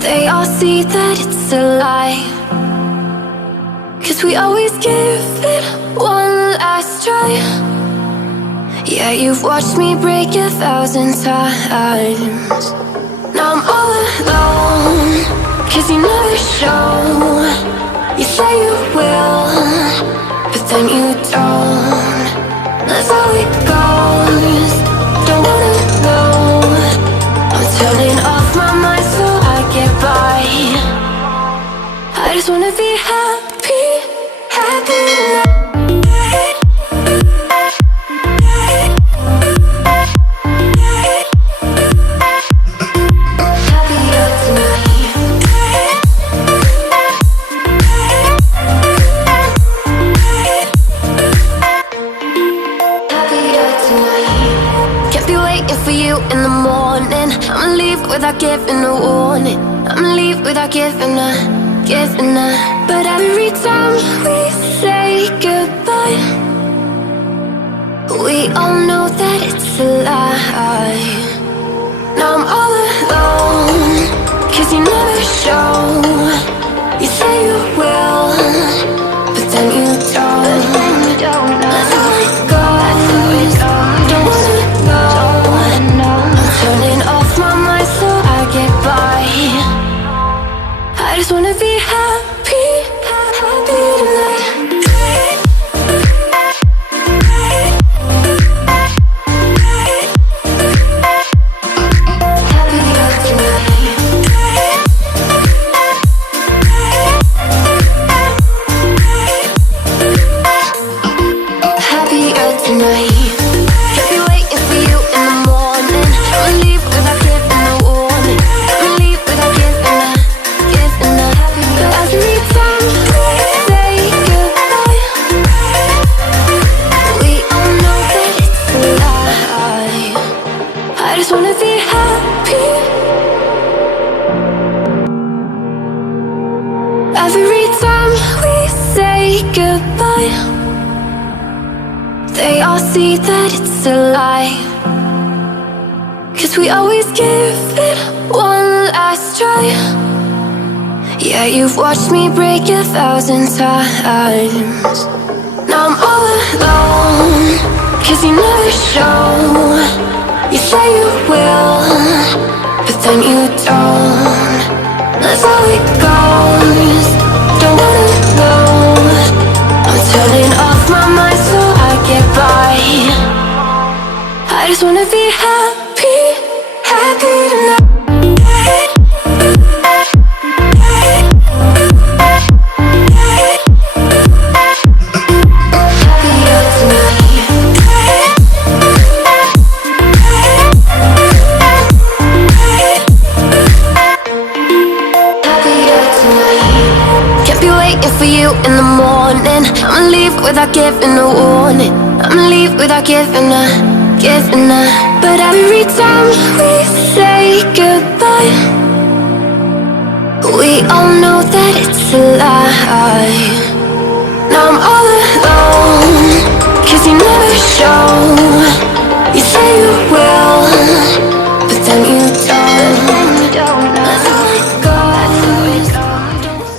They all see that it's a lie, 'cause we always give it one last try. Yeah, you've watched me break 1,000 times. Now I'm all alone, 'cause you never show. You say you will, but then you don't. That's how it goes. Don't wanna know. I'm turning off my mind so I get by. I just wanna be happy, happy tonight. In the morning, I'ma leave without giving a warning. I'ma leave without giving a. But every time we say goodbye, we all know that it's a lie. Now I'm all alone, 'cause you never show. You say you will, but then you don't. That's how it goes. Don't wanna know. Turning off my mind so I get by. I just wanna be happy, happy tonight. Happier tonight. Happier tonight. Every time we say goodbye, they all see that it's a lie, 'cause we always give it one last try. Yeah, you've watched me break 1,000 times. Now I'm all alone, 'cause you never show. You say you will, but then you don't. That's how it goes. Don't wanna know. I'm turning off my mind so I get by. I just wanna be happy, happy tonight. For you in the morning, I'ma leave without giving a warning. I'ma leave without giving a. But every time we say goodbye, we all know that it's a lie. Now I'm all